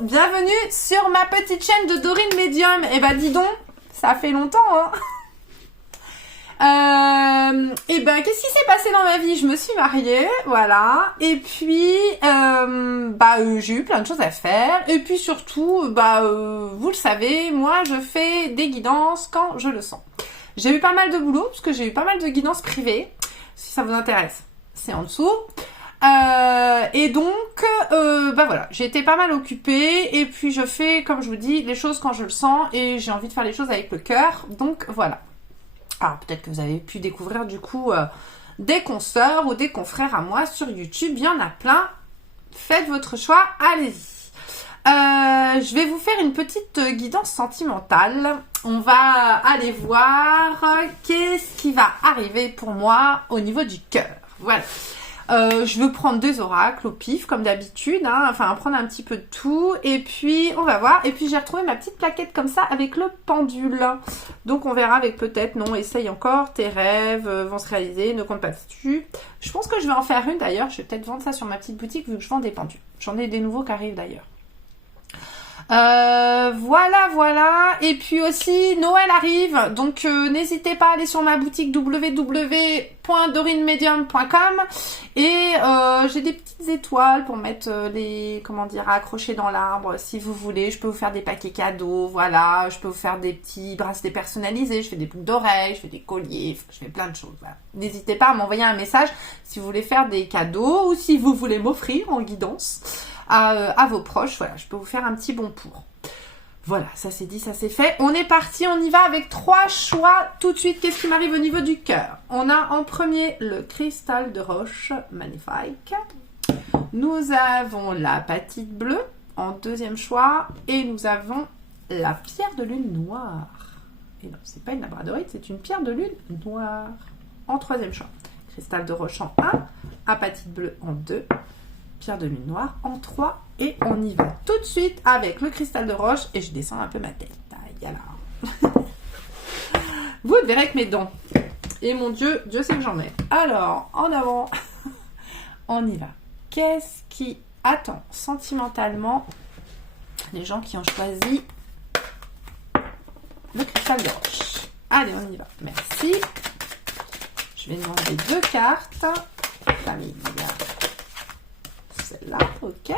bienvenue sur ma petite chaîne de Dorine Medium. Et bah dis donc, ça fait longtemps hein. Et ben qu'est-ce qui s'est passé dans ma vie? Je me suis mariée, voilà. Et puis j'ai eu plein de choses à faire. Et puis surtout, vous le savez, moi je fais des guidances quand je le sens. J'ai eu pas mal de boulot parce que j'ai eu pas mal de guidances privées. Si ça vous intéresse, c'est en dessous. Et donc voilà, j'ai été pas mal occupée et puis je fais, comme je vous dis, les choses quand je le sens et j'ai envie de faire les choses avec le cœur. Donc voilà. Alors peut-être que vous avez pu découvrir du coup des consoeurs ou des confrères à moi sur YouTube. Il y en a plein. Faites votre choix, allez-y. Je vais vous faire une petite guidance sentimentale. On va aller voir qu'est-ce qui va arriver pour moi au niveau du cœur. Voilà. Je veux prendre des oracles au pif comme d'habitude, hein, enfin prendre un petit peu de tout et puis on va voir. Et puis j'ai retrouvé ma petite plaquette comme ça avec le pendule. Donc on verra avec peut-être, non, essaye encore, tes rêves vont se réaliser, ne compte pas dessus. Je pense que je vais en faire une d'ailleurs, je vais peut-être vendre ça sur ma petite boutique vu que je vends des pendules. J'en ai des nouveaux qui arrivent d'ailleurs. Voilà. Et puis aussi, Noël arrive. Donc, n'hésitez pas à aller sur ma boutique www.dorinemedium.com et j'ai des petites étoiles pour mettre accrocher dans l'arbre si vous voulez. Je peux vous faire des paquets cadeaux, voilà. Je peux vous faire des petits bracelets personnalisés. Je fais des boucles d'oreilles, je fais des colliers, je fais plein de choses. Voilà. N'hésitez pas à m'envoyer un message si vous voulez faire des cadeaux ou si vous voulez m'offrir en guidance. À vos proches, voilà, je peux vous faire un petit bon pour. Voilà, ça c'est dit, ça c'est fait. On est parti, on y va avec 3 choix tout de suite. Qu'est-ce qui m'arrive au niveau du cœur? On a en premier le cristal de roche, magnifique. Nous avons la l'apatite bleue en deuxième choix. Et nous avons la pierre de lune noire. Et non, c'est pas une labradorite, c'est une pierre de lune noire en troisième choix. Cristal de roche en 1, apatite bleue en 2. Pierre de lune noire en 3 et on y va tout de suite avec le cristal de roche et je descends un peu ma tête. Yala. Vous le verrez avec mes dents. Et mon Dieu, Dieu sait que j'en ai. Alors, en avant, on y va. Qu'est-ce qui attend sentimentalement les gens qui ont choisi le cristal de roche? Allez, on y va. Merci. Je vais demander 2 cartes. Famille. Celle-là, ok.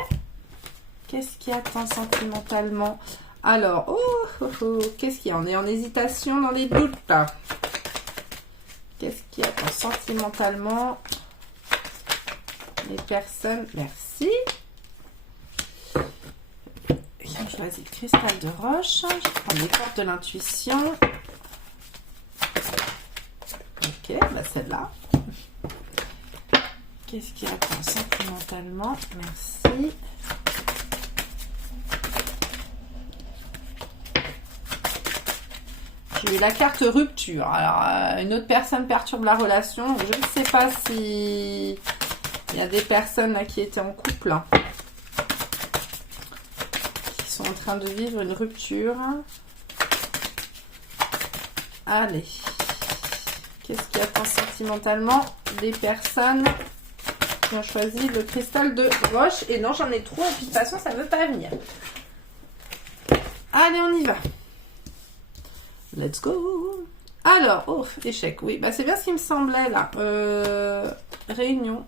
Qu'est-ce qui attend sentimentalement? Alors, qu'est-ce qu'il y a? On est en hésitation, dans les doutes. Qu'est-ce qui attend sentimentalement les personnes? Merci. J'ai choisi le cristal de roche. Je prends les cartes de l'intuition. Ok, celle-là. Qu'est-ce qui attend sentimentalement? Merci. J'ai eu la carte rupture. Alors, une autre personne perturbe la relation. Je ne sais pas si il y a des personnes là qui étaient en couple, hein, qui sont en train de vivre une rupture. Allez. Qu'est-ce qui attend sentimentalement des personnes qui ont choisi le cristal de roche? Et non, j'en ai trop, et puis de toute façon, ça ne veut pas venir. Allez, on y va. Let's go. Alors, échec, oui. C'est bien ce qui me semblait, là. Réunion.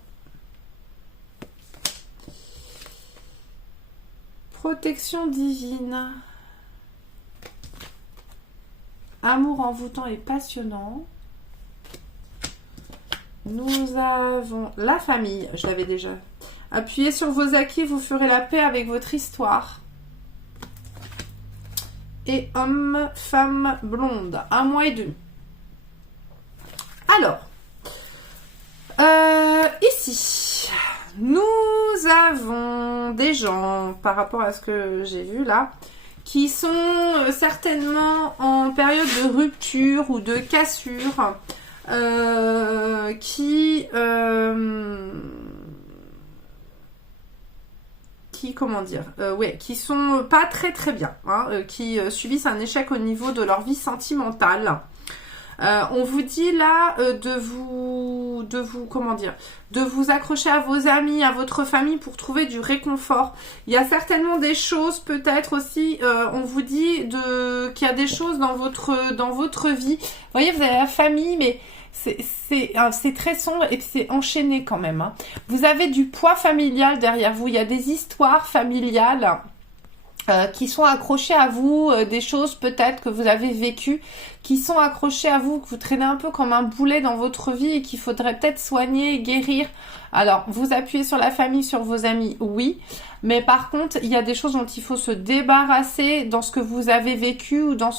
Protection divine. Amour envoûtant et passionnant. Nous avons la famille, je l'avais déjà. Appuyez sur vos acquis, vous ferez la paix avec votre histoire. Et homme, femme, blonde, 1 mois et demi. Alors, ici, nous avons des gens, par rapport à ce que j'ai vu là, qui sont certainement en période de rupture ou de cassure. Qui sont pas très bien, hein, qui subissent un échec au niveau de leur vie sentimentale. On vous dit là de comment dire, de vous accrocher à vos amis, à votre famille pour trouver du réconfort. Il y a certainement des choses, peut-être aussi, on vous dit qu'il y a des choses dans votre vie. Vous voyez, vous avez la famille, mais c'est très sombre et c'est enchaîné quand même. Hein. Vous avez du poids familial derrière vous. Il y a des histoires familiales qui sont accrochées à vous, des choses peut-être que vous avez vécues, qui sont accrochées à vous, que vous traînez un peu comme un boulet dans votre vie et qu'il faudrait peut-être soigner et guérir. Alors, vous appuyez sur la famille, sur vos amis, oui. Mais par contre, il y a des choses dont il faut se débarrasser dans ce que vous avez vécu ou dans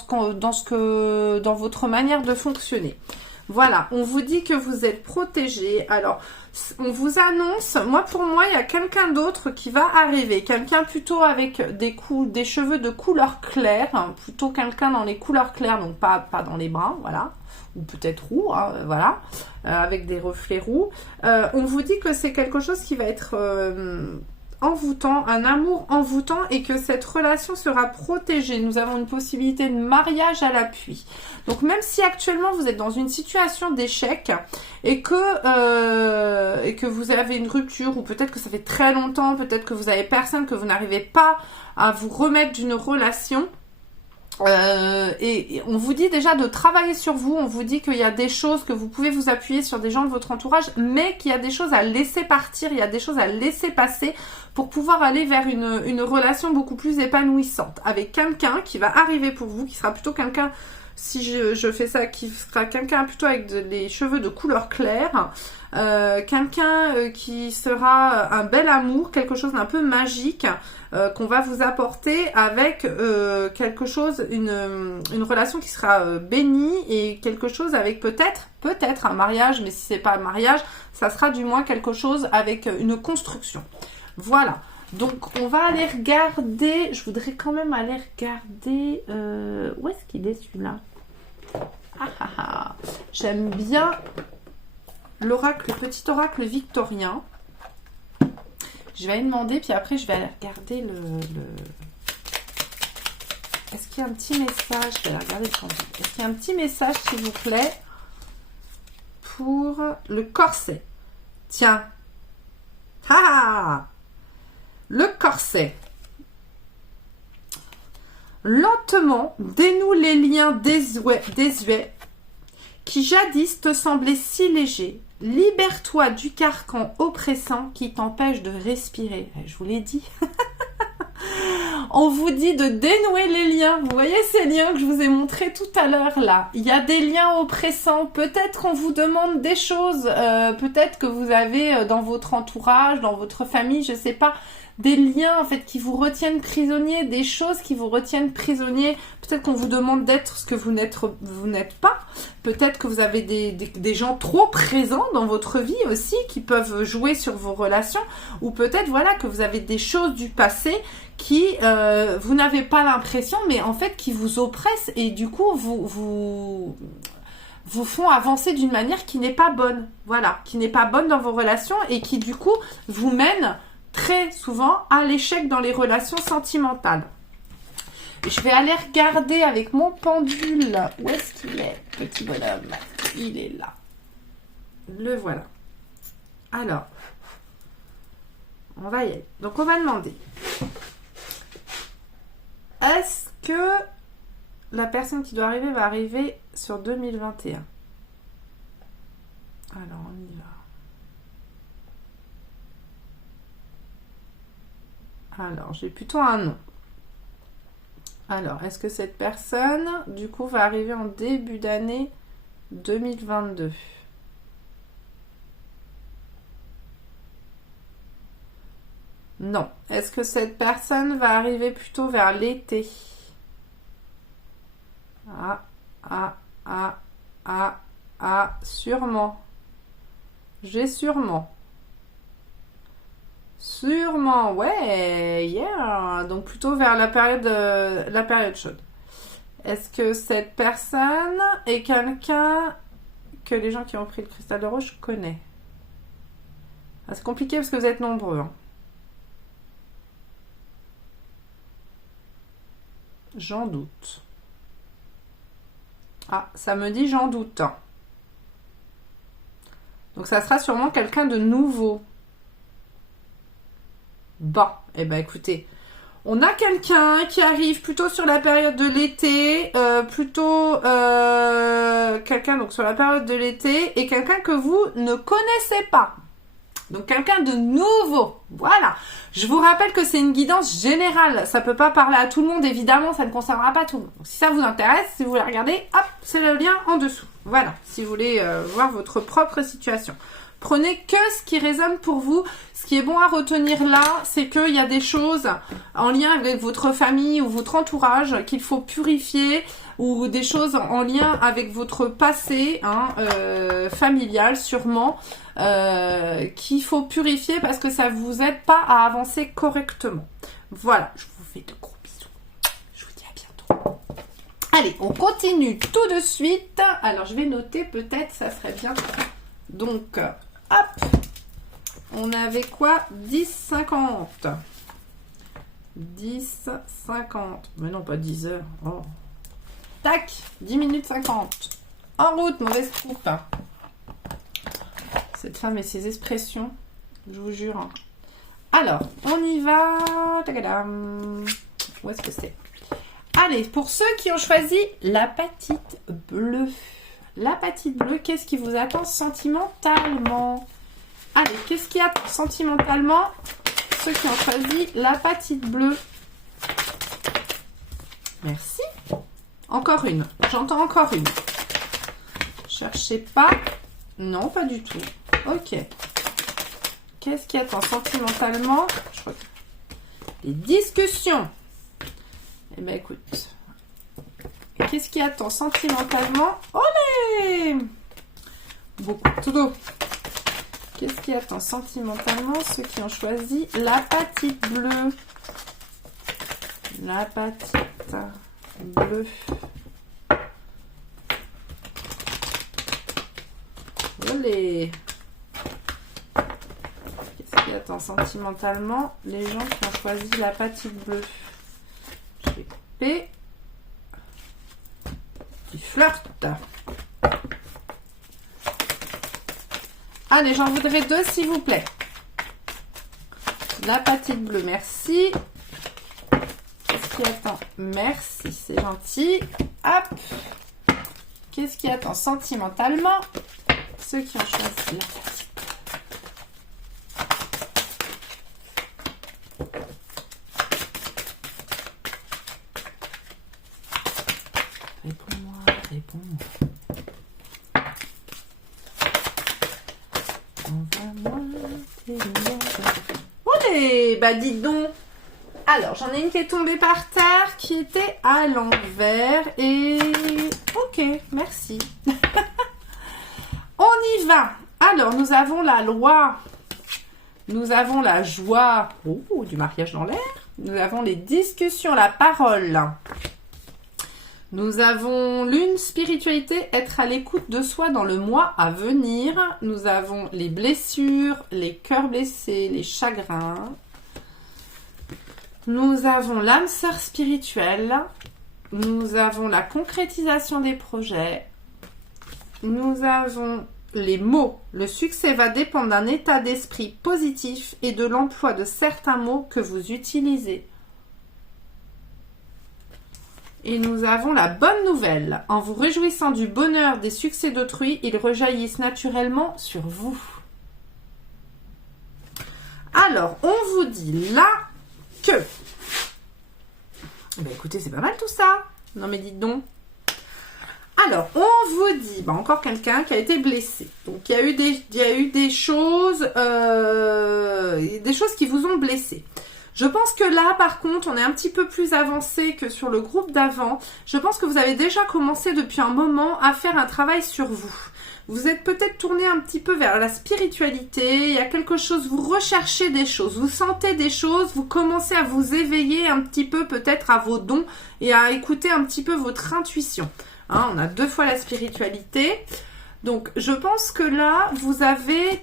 votre manière de fonctionner. Voilà, on vous dit que vous êtes protégé. Alors, on vous annonce, pour moi, il y a quelqu'un d'autre qui va arriver. Quelqu'un plutôt avec des cheveux de couleur claire, hein, plutôt quelqu'un dans les couleurs claires, donc pas dans les bruns, voilà. Ou peut-être roux, hein, voilà, avec des reflets roux. On vous dit que c'est quelque chose qui va être envoûtant, un amour envoûtant et que cette relation sera protégée. Nous avons une possibilité de mariage à l'appui. Donc même si actuellement vous êtes dans une situation d'échec et que vous avez une rupture ou peut-être que ça fait très longtemps, peut-être que vous avez personne, que vous n'arrivez pas à vous remettre d'une relation, et on vous dit déjà de travailler sur vous, on vous dit qu'il y a des choses que vous pouvez vous appuyer sur des gens de votre entourage, mais qu'il y a des choses à laisser partir, il y a des choses à laisser passer pour pouvoir aller vers une relation beaucoup plus épanouissante avec quelqu'un qui va arriver pour vous, qui sera plutôt quelqu'un, si je fais ça, qui sera quelqu'un plutôt avec des cheveux de couleur claire, quelqu'un qui sera un bel amour, quelque chose d'un peu magique, qu'on va vous apporter avec quelque chose, une relation qui sera bénie et quelque chose avec peut-être un mariage, mais si c'est pas un mariage, ça sera du moins quelque chose avec une construction. Voilà. Donc on va aller regarder, je voudrais quand même aller regarder, où est-ce qu'il est celui-là? J'aime bien l'oracle, le petit oracle victorien. Je vais aller demander, puis après je vais aller regarder le... Est-ce qu'il y a un petit message? Je vais aller regarder le candidat. Est-ce qu'il y a un petit message, s'il vous plaît, pour le corset? Tiens. Le corset. Lentement, dénoue les liens désuets qui jadis te semblaient si légers. Libère-toi du carcan oppressant qui t'empêche de respirer. Je vous l'ai dit. On vous dit de dénouer les liens. Vous voyez ces liens que je vous ai montrés tout à l'heure là. Il y a des liens oppressants. Peut-être qu'on vous demande des choses. Peut-être que vous avez dans votre entourage, dans votre famille, je sais pas, des liens en fait qui vous retiennent prisonnier, des choses qui vous retiennent prisonnier. Peut-être qu'on vous demande d'être ce que vous n'êtes pas. Peut-être que vous avez des gens trop présents dans votre vie aussi qui peuvent jouer sur vos relations. Ou peut-être voilà que vous avez des choses du passé qui vous n'avez pas l'impression, mais en fait qui vous oppressent et du coup vous font avancer d'une manière qui n'est pas bonne. Voilà, qui n'est pas bonne dans vos relations et qui du coup vous mène très souvent à l'échec dans les relations sentimentales. Je vais aller regarder avec mon pendule. Où est-ce qu'il est, petit bonhomme? Il est là. Le voilà. Alors, on va y aller. Donc, on va demander. Est-ce que la personne qui doit arriver va arriver sur 2021? Alors, on y va. Alors, j'ai plutôt un nom. Alors, est-ce que cette personne, du coup, va arriver en début d'année 2022? Non. Est-ce que cette personne va arriver plutôt vers l'été? Sûrement. J'ai sûrement. Sûrement, ouais, yeah. Donc plutôt vers la période chaude. Est-ce que cette personne est quelqu'un que les gens qui ont pris le cristal de roche connaissent? C'est compliqué parce que vous êtes nombreux. Hein. J'en doute. Ah, ça me dit j'en doute. Donc ça sera sûrement quelqu'un de nouveau. Bon, eh ben écoutez, on a quelqu'un qui arrive plutôt sur la période de l'été, quelqu'un donc sur la période de l'été et quelqu'un que vous ne connaissez pas. Donc quelqu'un de nouveau, voilà. Je vous rappelle que c'est une guidance générale, ça peut pas parler à tout le monde, évidemment, ça ne concernera pas tout le monde. Donc, si ça vous intéresse, si vous voulez regarder, hop, c'est le lien en dessous. Voilà, si vous voulez voir votre propre situation. Prenez que ce qui résonne pour vous. Ce qui est bon à retenir là, c'est qu'il y a des choses en lien avec votre famille ou votre entourage qu'il faut purifier, ou des choses en lien avec votre passé familial sûrement, qu'il faut purifier parce que ça vous aide pas à avancer correctement. Voilà, je vous fais de gros bisous. Je vous dis à bientôt. Allez, on continue tout de suite. Alors, je vais noter peut-être, ça serait bien. Donc, hop, on avait quoi? 10,50. 10,50. Mais non, pas 10 heures. Oh. Tac, 10 minutes 50. En route, mauvaise coupe. Cette femme et ses expressions, je vous jure. Alors, on y va. Tagadam. Où est-ce que c'est? Allez, pour ceux qui ont choisi l'apatite bleue. L'apatite bleue, qu'est-ce qui vous attend sentimentalement? Allez, qu'est-ce qui attend sentimentalement ceux qui ont choisi l'apatite bleue? Merci. Encore une. J'entends encore une. Cherchez pas. Non, pas du tout. Ok. Qu'est-ce qui attend sentimentalement? Je crois que... Les discussions. Eh bien, écoute. Qu'est-ce qui attend sentimentalement? Olé! Beaucoup d'eau. Qu'est-ce qui attend sentimentalement ceux qui ont choisi l'apatite bleue? L'apatite bleue. Olé! Qu'est-ce qui attend sentimentalement les gens qui ont choisi l'apatite bleue? Je vais couper. Qui flirte. Allez, j'en voudrais deux, s'il vous plaît. L'apatite bleue, merci. Qu'est-ce qui attend? Merci, c'est gentil. Hop. Qu'est-ce qui attend sentimentalement ceux qui ont choisi l'apatite bleue? Réponds-moi, réponds-moi. Olé, bah dites donc. Alors, j'en ai une qui est tombée par terre, qui était à l'envers. Et... ok, merci. On y va. Alors, nous avons la loi. Nous avons la joie. Oh, du mariage dans l'air. Nous avons les discussions, la parole. Nous avons l'une, spiritualité, être à l'écoute de soi dans le mois à venir. Nous avons les blessures, les cœurs blessés, les chagrins. Nous avons l'âme sœur spirituelle. Nous avons la concrétisation des projets. Nous avons les mots. Le succès va dépendre d'un état d'esprit positif et de l'emploi de certains mots que vous utilisez. Et nous avons la bonne nouvelle. En vous réjouissant du bonheur des succès d'autrui, ils rejaillissent naturellement sur vous. Alors, on vous dit là que... Ben écoutez, c'est pas mal tout ça. Non mais dites donc. Alors, on vous dit... encore quelqu'un qui a été blessé. Donc, il y a eu des choses qui vous ont blessé. Je pense que là, par contre, on est un petit peu plus avancé que sur le groupe d'avant. Je pense que vous avez déjà commencé depuis un moment à faire un travail sur vous. Vous êtes peut-être tourné un petit peu vers la spiritualité. Il y a quelque chose, vous recherchez des choses, vous sentez des choses, vous commencez à vous éveiller un petit peu peut-être à vos dons et à écouter un petit peu votre intuition. Hein, on a 2 fois la spiritualité. Donc, je pense que là, vous avez...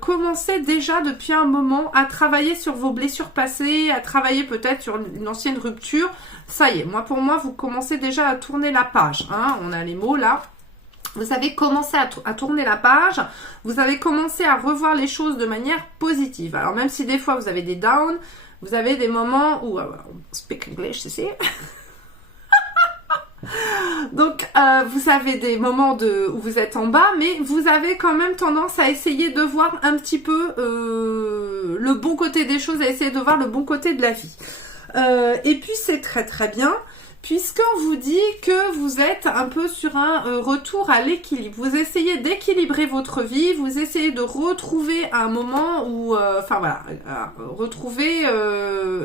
commencez déjà depuis un moment à travailler sur vos blessures passées, à travailler peut-être sur une ancienne rupture. Ça y est, pour moi, vous commencez déjà à tourner la page. Hein. On a les mots là. Vous avez commencé à tourner la page, vous avez commencé à revoir les choses de manière positive. Alors même si des fois vous avez des downs, vous avez des moments où... speak English, ici. Donc vous avez des moments où vous êtes en bas, mais vous avez quand même tendance à essayer de voir un petit peu le bon côté des choses, à essayer de voir le bon côté de la vie. Et puis c'est très très bien, puisqu'on vous dit que vous êtes un peu sur un retour à l'équilibre. Vous essayez d'équilibrer votre vie, vous essayez de retrouver un moment où, retrouver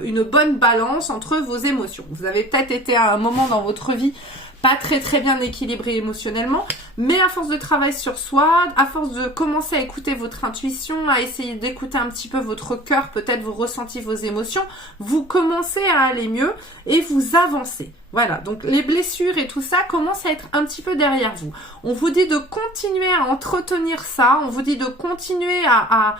une bonne balance entre vos émotions. Vous avez peut-être été à un moment dans votre vie pas très très bien équilibré émotionnellement, mais à force de travail sur soi, à force de commencer à écouter votre intuition, à essayer d'écouter un petit peu votre cœur, peut-être vos ressentis, vos émotions, vous commencez à aller mieux et vous avancez. Voilà, donc les blessures et tout ça commencent à être un petit peu derrière vous. On vous dit de continuer à entretenir ça, on vous dit de continuer à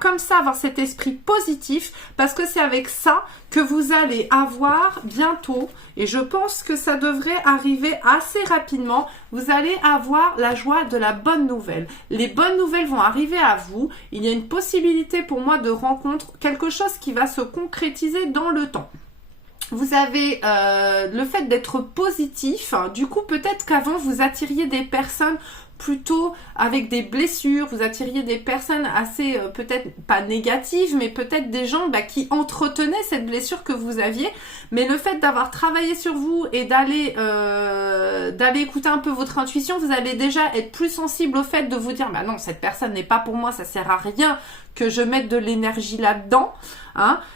comme ça avoir cet esprit positif, parce que c'est avec ça que vous allez avoir bientôt, et je pense que ça devrait arriver assez rapidement, vous allez avoir la joie de la bonne nouvelle. Les bonnes nouvelles vont arriver à vous, il y a une possibilité pour moi de rencontre, quelque chose qui va se concrétiser dans le temps. Vous avez le fait d'être positif, du coup peut-être qu'avant vous attiriez des personnes plutôt avec des blessures, vous attiriez des personnes assez peut-être pas négatives, mais peut-être des gens qui entretenaient cette blessure que vous aviez. Mais le fait d'avoir travaillé sur vous et d'aller écouter un peu votre intuition, vous allez déjà être plus sensible au fait de vous dire non, cette personne n'est pas pour moi, ça sert à rien que je mette de l'énergie là-dedans.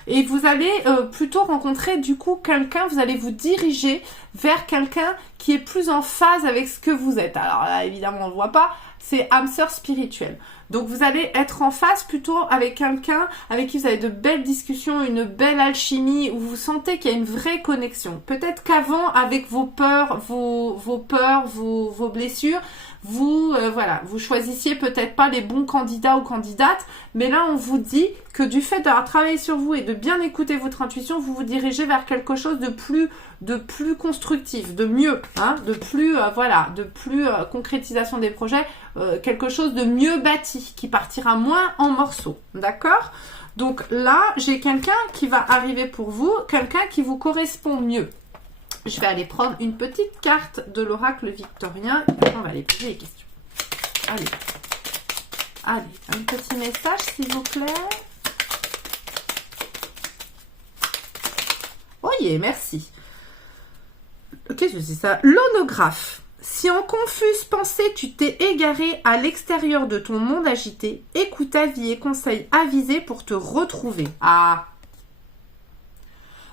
Et vous allez plutôt rencontrer du coup quelqu'un, vous allez vous diriger vers quelqu'un qui est plus en phase avec ce que vous êtes. Alors là, évidemment, on ne le voit pas, c'est âme sœur spirituelle. Donc vous allez être en phase plutôt avec quelqu'un avec qui vous avez de belles discussions, une belle alchimie, où vous sentez qu'il y a une vraie connexion. Peut-être qu'avant, avec vos peurs, vos blessures, vous choisissiez peut-être pas les bons candidats ou candidates, mais là on vous dit que du fait d'avoir travaillé sur vous et de bien écouter votre intuition, vous vous dirigez vers quelque chose de plus constructif, de mieux, de plus concrétisation des projets, quelque chose de mieux bâti, qui partira moins en morceaux, d'accord ? Donc là, j'ai quelqu'un qui va arriver pour vous, quelqu'un qui vous correspond mieux. Je vais aller prendre une petite carte de l'oracle victorien et puis on va aller poser les questions. Allez, un petit message s'il vous plaît. Oh yeah, merci. Qu'est-ce que c'est ça? L'onographe. Si en confuse pensée tu t'es égaré à l'extérieur de ton monde agité, écoute avis et conseils avisés pour te retrouver.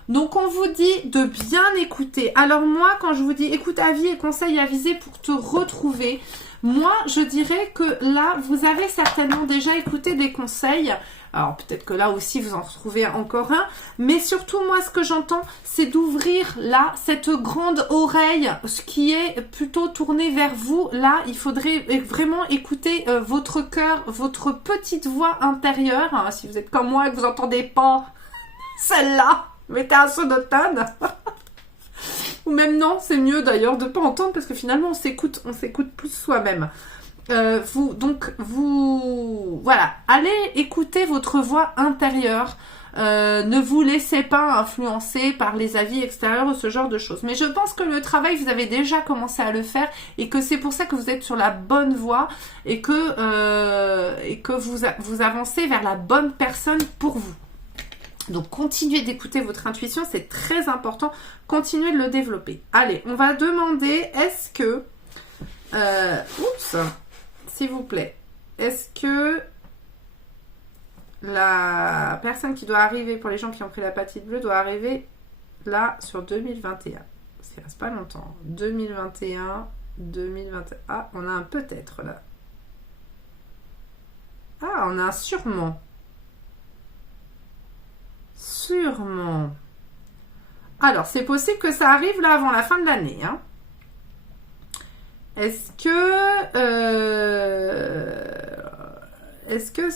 Donc on vous dit de bien écouter. Alors moi, quand je vous dis écoute avis et conseils avisés pour te retrouver, moi je dirais que là, vous avez certainement déjà écouté des conseils. Alors peut-être que là aussi vous en retrouvez encore un, mais surtout moi ce que j'entends c'est d'ouvrir là cette grande oreille, ce qui est plutôt tourné vers vous. Là il faudrait vraiment écouter votre cœur, votre petite voix intérieure. Si vous êtes comme moi et que vous n'entendez pas celle-là, mettez un sonotone. Ou même non, c'est mieux d'ailleurs de ne pas entendre parce que finalement on s'écoute plus soi-même. Voilà, allez écouter votre voix intérieure. Ne vous laissez pas influencer par les avis extérieurs ou ce genre de choses. Mais je pense que le travail, vous avez déjà commencé à le faire et que c'est pour ça que vous êtes sur la bonne voie et que vous avancez vers la bonne personne pour vous. Donc, continuez d'écouter votre intuition, c'est très important. Continuez de le développer. Allez, on va demander, est-ce que... s'il vous plaît, est-ce que la personne qui doit arriver, pour les gens qui ont pris l'hépatite bleue, doit arriver là sur 2021? Parce qu'il reste pas longtemps. 2021. Ah, on a un peut-être là. Ah, on a un sûrement. Sûrement. Alors, c'est possible que ça arrive là avant la fin de l'année. Est-ce que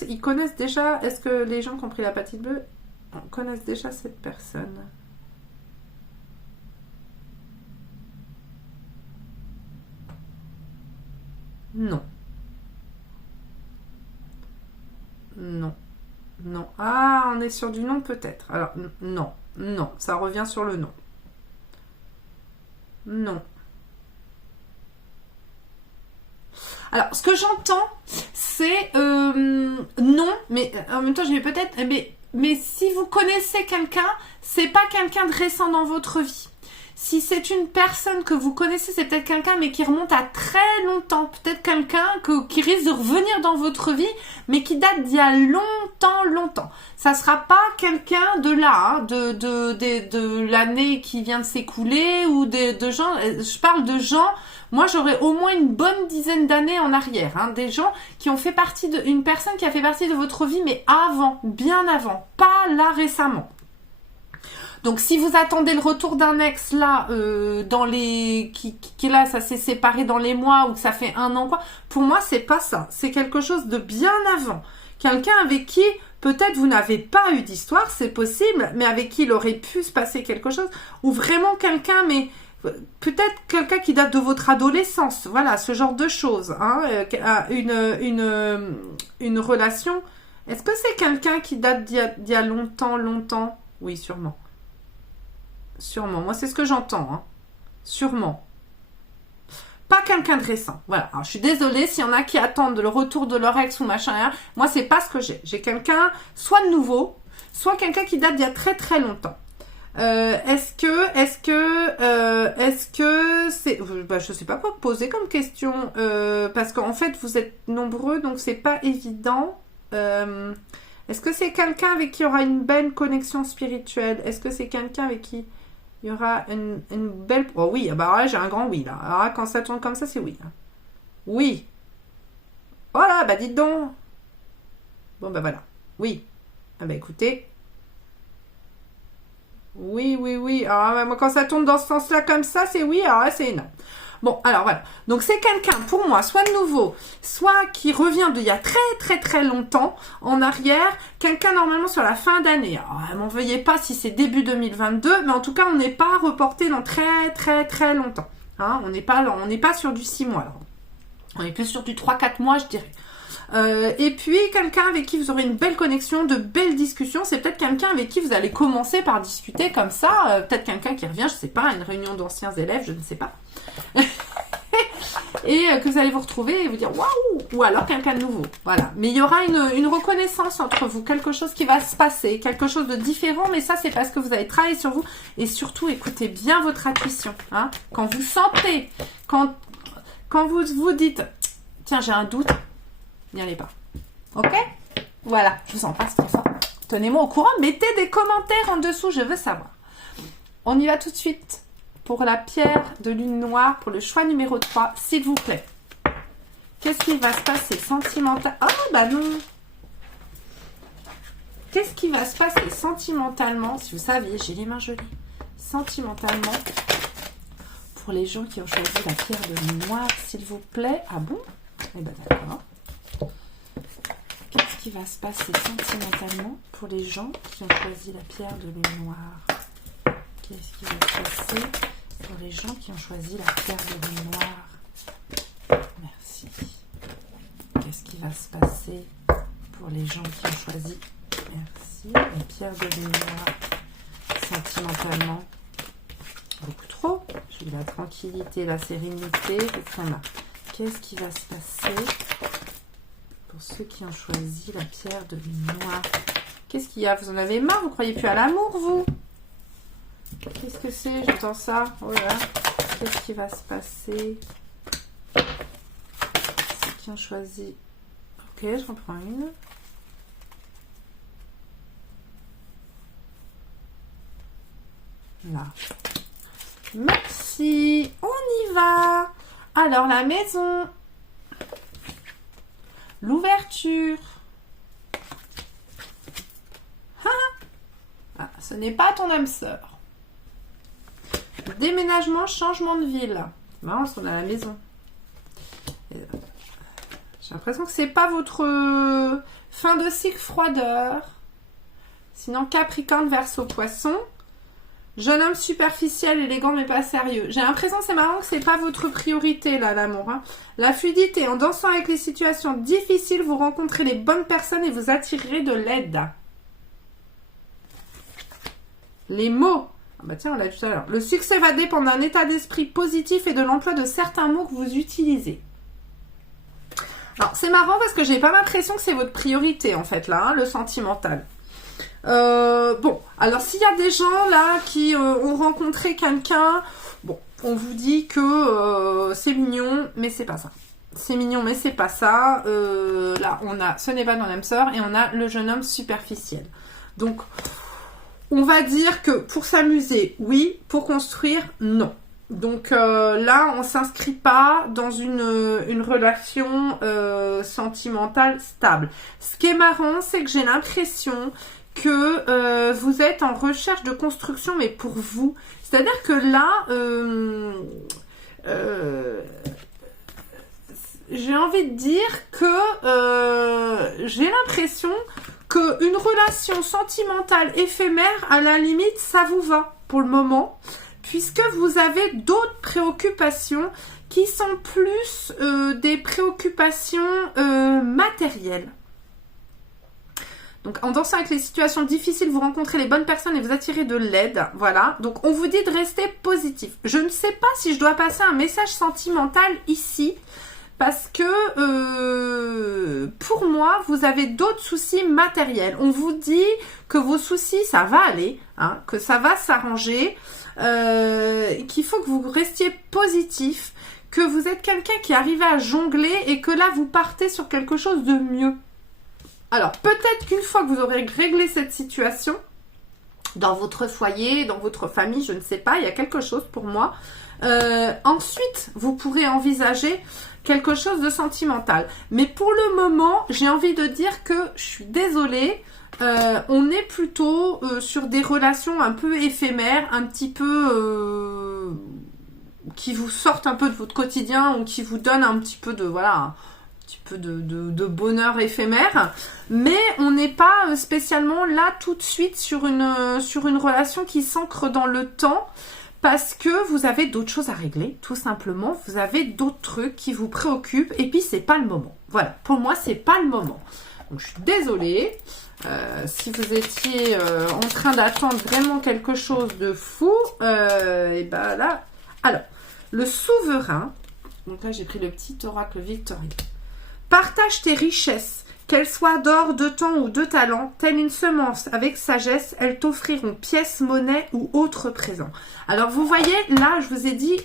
ils connaissent déjà, est-ce que les gens qui ont pris l'hépatite bleue connaissent déjà cette personne? Non. Non. Non. Ah, on est sur du non peut-être. Alors, non. Non. Ça revient sur le non. Non. Alors, ce que j'entends, c'est non, mais en même temps, je vais peut-être... Mais si vous connaissez quelqu'un, c'est pas quelqu'un de récent dans votre vie. Si c'est une personne que vous connaissez, c'est peut-être quelqu'un mais qui remonte à très longtemps. Peut-être quelqu'un qui risque de revenir dans votre vie, mais qui date d'il y a longtemps. Ça sera pas quelqu'un de là, hein, de l'année qui vient de s'écouler ou de gens. Je parle de gens. Moi, j'aurais au moins une bonne dizaine d'années en arrière. Hein, des gens qui ont fait partie une personne qui a fait partie de votre vie, mais avant, bien avant, pas là récemment. Donc, si vous attendez le retour d'un ex là, qui là, ça s'est séparé dans les mois ou que ça fait 1 an, quoi, pour moi, c'est pas ça. C'est quelque chose de bien avant. Quelqu'un avec qui, peut-être, vous n'avez pas eu d'histoire, c'est possible, mais avec qui il aurait pu se passer quelque chose. Ou vraiment quelqu'un, mais peut-être quelqu'un qui date de votre adolescence. Voilà, ce genre de choses. Hein, une relation. Est-ce que c'est quelqu'un qui date d'il y a longtemps? Oui, sûrement. Sûrement. Moi, c'est ce que j'entends. Hein. Sûrement. Pas quelqu'un de récent. Voilà. Alors, je suis désolée s'il y en a qui attendent le retour de leur ex ou machin. Moi, c'est pas ce que j'ai. J'ai quelqu'un, soit de nouveau, soit quelqu'un qui date d'il y a très longtemps. Est-ce que c'est... je sais pas quoi poser comme question. Parce qu'en fait, vous êtes nombreux, donc c'est pas évident. Est-ce que c'est quelqu'un avec qui il y aura une belle connexion spirituelle? Est-ce que c'est quelqu'un avec qui il y aura une belle... Oh oui, bah là, j'ai un grand oui, là. Alors là, quand ça tourne comme ça, c'est oui. Hein. Oui. Voilà, bah dites donc. Bon, bah voilà. Oui. Ah bah écoutez. Oui. Alors, moi, quand ça tourne dans ce sens-là comme ça, c'est oui. Alors là, c'est non. Bon, alors voilà. Donc, c'est quelqu'un, pour moi, soit de nouveau, soit qui revient d'il y a très longtemps en arrière. Quelqu'un, normalement, sur la fin d'année. Alors, m'en veuillez pas si c'est début 2022, mais en tout cas, on n'est pas reporté dans très longtemps. Hein, on n'est pas sur du 6 mois. Alors. On est plus sur du 3-4 mois, je dirais. Et puis, quelqu'un avec qui vous aurez une belle connexion, de belles discussions. C'est peut-être quelqu'un avec qui vous allez commencer par discuter comme ça. Peut-être quelqu'un qui revient, je sais pas, à une réunion d'anciens élèves, je ne sais pas. Et que vous allez vous retrouver et vous dire waouh, ou alors quelqu'un de nouveau. Voilà. Mais il y aura une reconnaissance entre vous, quelque chose qui va se passer, quelque chose de différent, mais ça c'est parce que vous avez travaillé sur vous. Et surtout, écoutez bien votre intuition. Hein. Quand vous sentez, quand vous vous dites tiens, j'ai un doute, n'y allez pas. Ok? Voilà, je vous embrasse très fort. Tenez-moi au courant, mettez des commentaires en dessous, je veux savoir. On y va tout de suite pour la pierre de lune noire, pour le choix numéro 3, s'il vous plaît. Qu'est-ce qui va se passer sentimentalement? Ah, bah non. Qu'est-ce qui va se passer sentimentalement, si vous saviez, j'ai les mains jolies, sentimentalement, pour les gens qui ont choisi la pierre de lune noire, s'il vous plaît? Ah bon? Eh ben d'accord. Qu'est-ce qui va se passer sentimentalement pour les gens qui ont choisi la pierre de lune noire? Qu'est-ce qui va se passer pour les gens qui ont choisi la pierre de lune noire? Merci. Qu'est-ce qui va se passer pour les gens qui ont choisi, merci, la pierre de lune noire sentimentalement? Beaucoup trop. J'ai la tranquillité, la sérénité. Qu'est-ce qui va se passer pour ceux qui ont choisi la pierre de lune noire? Qu'est-ce qu'il y a? Vous en avez marre? Vous croyez plus à l'amour, vous? Qu'est-ce que c'est? J'entends ça. Oh là. Qu'est-ce qui va se passer? Ceux qui ont choisi... Ok, je reprends une. Là. Merci. On y va. Alors, la maison. L'ouverture. Ah, ce n'est pas ton âme sœur. Déménagement, changement de ville. C'est marrant, on est à la maison. J'ai l'impression que c'est pas votre fin de cycle froideur. Sinon, Capricorne, Verseau, Poisson. Jeune homme superficiel, élégant mais pas sérieux. J'ai l'impression, c'est marrant que c'est pas votre priorité là, l'amour. Hein. La fluidité, en dansant avec les situations difficiles, vous rencontrez les bonnes personnes et vous attirerez de l'aide. Les mots. Ah bah tiens, on l'a dit tout à l'heure. Le succès va dépendre d'un état d'esprit positif et de l'emploi de certains mots que vous utilisez. Alors, c'est marrant parce que j'ai pas l'impression que c'est votre priorité en fait là, hein, le sentimental. Bon, alors s'il y a des gens là qui ont rencontré quelqu'un, bon, on vous dit que c'est mignon, mais c'est pas ça. C'est mignon, mais c'est pas ça. Là, on a ce n'est pas ton âme sœur et on a le jeune homme superficiel. Donc, on va dire que pour s'amuser, oui, pour construire, non. Donc là, on s'inscrit pas dans une relation sentimentale stable. Ce qui est marrant, c'est que j'ai l'impression que vous êtes en recherche de construction, mais pour vous. C'est-à-dire que là, j'ai envie de dire que j'ai l'impression qu'une relation sentimentale éphémère, à la limite, ça vous va pour le moment, puisque vous avez d'autres préoccupations qui sont plus des préoccupations matérielles. Donc, en dansant avec les situations difficiles, vous rencontrez les bonnes personnes et vous attirez de l'aide. Voilà. Donc, on vous dit de rester positif. Je ne sais pas si je dois passer un message sentimental ici. Parce que pour moi, vous avez d'autres soucis matériels. On vous dit que vos soucis, ça va aller, hein, que ça va s'arranger, qu'il faut que vous restiez positif, que vous êtes quelqu'un qui arrive à jongler et que là, vous partez sur quelque chose de mieux. Alors, peut-être qu'une fois que vous aurez réglé cette situation, dans votre foyer, dans votre famille, je ne sais pas, il y a quelque chose pour moi. Ensuite, vous pourrez envisager quelque chose de sentimental. Mais pour le moment, j'ai envie de dire que je suis désolée, on est plutôt sur des relations un peu éphémères, un petit peu qui vous sortent un peu de votre quotidien ou qui vous donnent un petit peu de de bonheur éphémère, mais on n'est pas spécialement là tout de suite sur une relation qui s'ancre dans le temps, parce que vous avez d'autres choses à régler, tout simplement. Vous avez d'autres trucs qui vous préoccupent, et puis c'est pas le moment. Voilà, pour moi c'est pas le moment. Donc je suis désolée. Si vous étiez en train d'attendre vraiment quelque chose de fou, et ben là. Alors, le souverain. Donc là j'ai pris le petit oracle victorien. Partage tes richesses, qu'elles soient d'or, de temps ou de talent, telle une semence avec sagesse, elles t'offriront pièces, monnaie ou autres présents. Alors vous voyez, là je vous ai dit,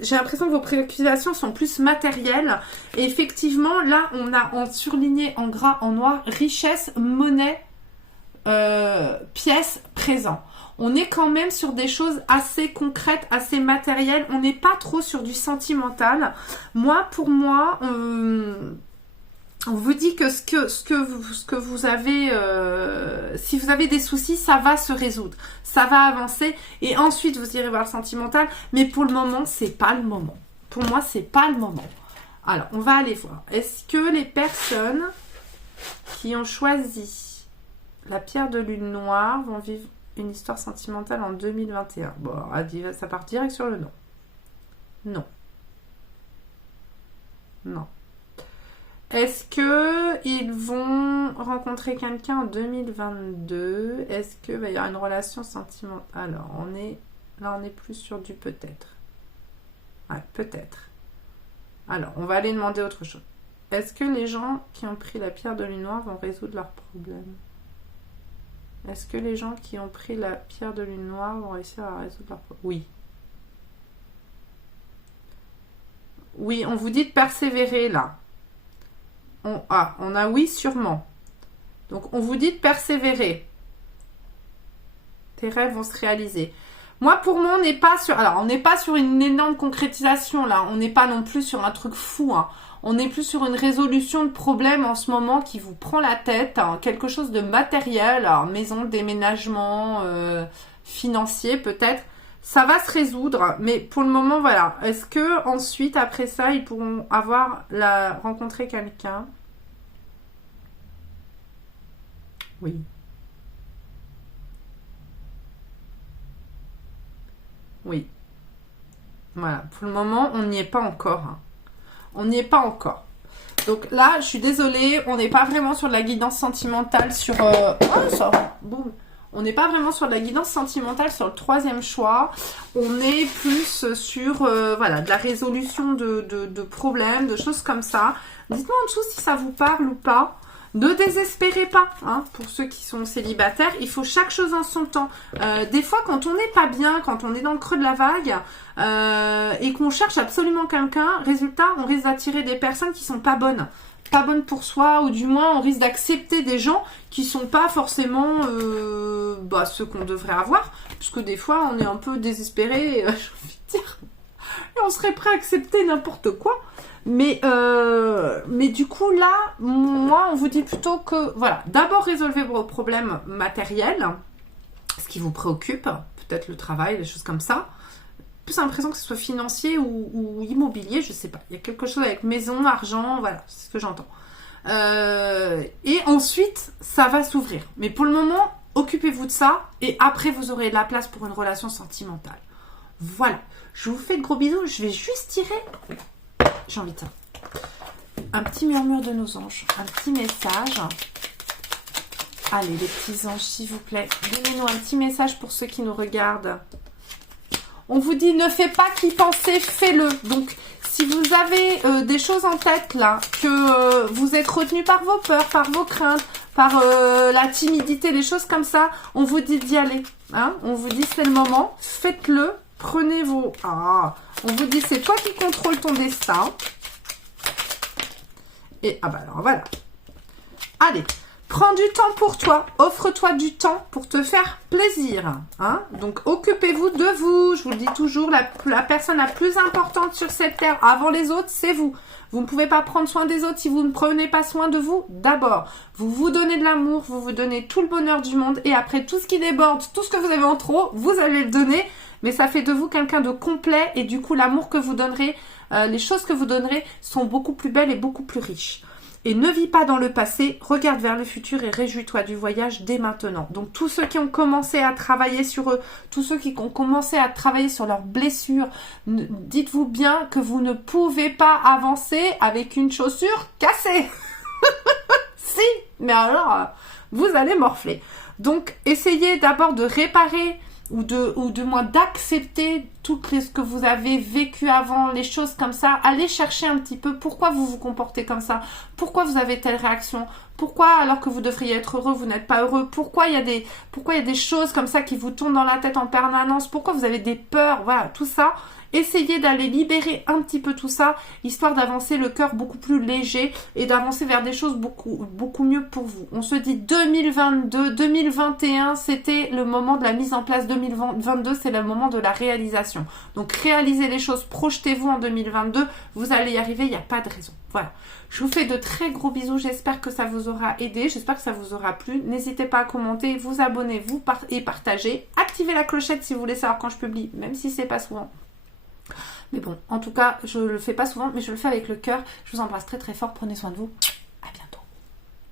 j'ai l'impression que vos préoccupations sont plus matérielles. Et effectivement, là on a en surligné en gras, en noir, richesse, monnaie, pièces, présents. On est quand même sur des choses assez concrètes, assez matérielles. On n'est pas trop sur du sentimental. Moi, pour moi, on vous dit que ce que vous avez, si vous avez des soucis, ça va se résoudre, ça va avancer, et ensuite vous irez voir le sentimental. Mais pour le moment, c'est pas le moment. Pour moi, c'est pas le moment. Alors, on va aller voir. Est-ce que les personnes qui ont choisi la pierre de lune noire vont vivre une histoire sentimentale en 2021? Bon, ça part direct sur le non. Non. Non. Est-ce que ils vont rencontrer quelqu'un en 2022? Est-ce qu'il va y avoir une relation sentimentale? Alors, on est plus sur du peut-être. Ouais, peut-être. Alors, on va aller demander autre chose. Est-ce que les gens qui ont pris la pierre de lune noire vont résoudre leurs problèmes? Est-ce que les gens qui ont pris la pierre de lune noire vont réussir à résoudre leurs problèmes? Oui. Oui, on vous dit de persévérer là. On a oui sûrement. Donc on vous dit de persévérer. Tes rêves vont se réaliser. Moi, pour moi, on n'est pas sur une énorme concrétisation là. On n'est pas non plus sur un truc fou, hein. On est plus sur une résolution de problème en ce moment qui vous prend la tête, hein. Quelque chose de matériel, alors maison, déménagement, financier peut-être. Ça va se résoudre, mais pour le moment, voilà. Est-ce que ensuite, après ça, ils pourront rencontrer quelqu'un? Oui. Oui. Voilà, pour le moment, on n'y est pas encore. Hein. On n'y est pas encore. Donc là, je suis désolée, on n'est pas vraiment sur de la guidance sentimentale sur... Oh, ça... Bon. On n'est pas vraiment sur de la guidance sentimentale sur le troisième choix. On est plus sur voilà, de la résolution de problèmes, de choses comme ça. Dites-moi en dessous si ça vous parle ou pas. Ne désespérez pas, hein, pour ceux qui sont célibataires, il faut chaque chose en son temps. Des fois, quand on n'est pas bien, quand on est dans le creux de la vague et qu'on cherche absolument quelqu'un, résultat, on risque d'attirer des personnes qui sont pas bonnes pour soi, ou du moins on risque d'accepter des gens qui sont pas forcément ceux qu'on devrait avoir, puisque des fois on est un peu désespéré, j'ai envie de dire, et on serait prêt à accepter n'importe quoi. Mais du coup là, moi on vous dit plutôt que voilà, d'abord résolvez vos problèmes matériels, ce qui vous préoccupe, peut-être le travail, des choses comme ça. Plus l'impression que ce soit financier ou immobilier, je sais pas. Il y a quelque chose avec maison, argent, voilà, c'est ce que j'entends. Et ensuite, ça va s'ouvrir. Mais pour le moment, occupez-vous de ça et après, vous aurez de la place pour une relation sentimentale. Voilà. Je vous fais de gros bisous. Je vais juste tirer. J'ai envie de ça. Un petit murmure de nos anges. Un petit message. Allez, les petits anges, s'il vous plaît. Donnez-nous un petit message pour ceux qui nous regardent. On vous dit, ne fais pas qu'y penser, fais-le. Donc, si vous avez des choses en tête, là, que vous êtes retenu par vos peurs, par vos craintes, par la timidité, des choses comme ça, on vous dit d'y aller. Hein, on vous dit, c'est le moment, faites-le, prenez vos... Ah, on vous dit, c'est toi qui contrôles ton destin. Et, ah bah alors, voilà. Allez. Prends du temps pour toi, offre-toi du temps pour te faire plaisir. Hein? Donc, occupez-vous de vous. Je vous le dis toujours, la personne la plus importante sur cette terre, avant les autres, c'est vous. Vous ne pouvez pas prendre soin des autres si vous ne prenez pas soin de vous d'abord. Vous vous donnez de l'amour, vous vous donnez tout le bonheur du monde. Et après, tout ce qui déborde, tout ce que vous avez en trop, vous allez le donner. Mais ça fait de vous quelqu'un de complet. Et du coup, l'amour que vous donnerez, les choses que vous donnerez sont beaucoup plus belles et beaucoup plus riches. Et ne vis pas dans le passé, regarde vers le futur et réjouis-toi du voyage dès maintenant. Donc tous ceux qui ont commencé à travailler sur eux, tous ceux qui ont commencé à travailler sur leurs blessures, dites-vous bien que vous ne pouvez pas avancer avec une chaussure cassée. Si, mais alors vous allez morfler. Donc essayez d'abord de réparer ou de moins d'accepter tout ce que vous avez vécu avant, les choses comme ça. Allez chercher un petit peu pourquoi vous vous comportez comme ça, pourquoi vous avez telle réaction, pourquoi alors que vous devriez être heureux, vous n'êtes pas heureux, pourquoi il y a des choses comme ça qui vous tournent dans la tête en permanence, pourquoi vous avez des peurs, voilà, tout ça. Essayez d'aller libérer un petit peu tout ça, histoire d'avancer le cœur beaucoup plus léger et d'avancer vers des choses beaucoup mieux pour vous. On se dit 2022, 2021, c'était le moment de la mise en place. 2022, c'est le moment de la réalisation. Donc réalisez les choses, projetez-vous en 2022, vous allez y arriver, il n'y a pas de raison. Voilà. Je vous fais de très gros bisous, j'espère que ça vous aura aidé, j'espère que ça vous aura plu. N'hésitez pas à commenter, vous abonner, et partager. Activez la clochette si vous voulez savoir quand je publie, même si c'est pas souvent. Mais bon, en tout cas, je le fais pas souvent, mais je le fais avec le cœur. Je vous embrasse très très fort, prenez soin de vous.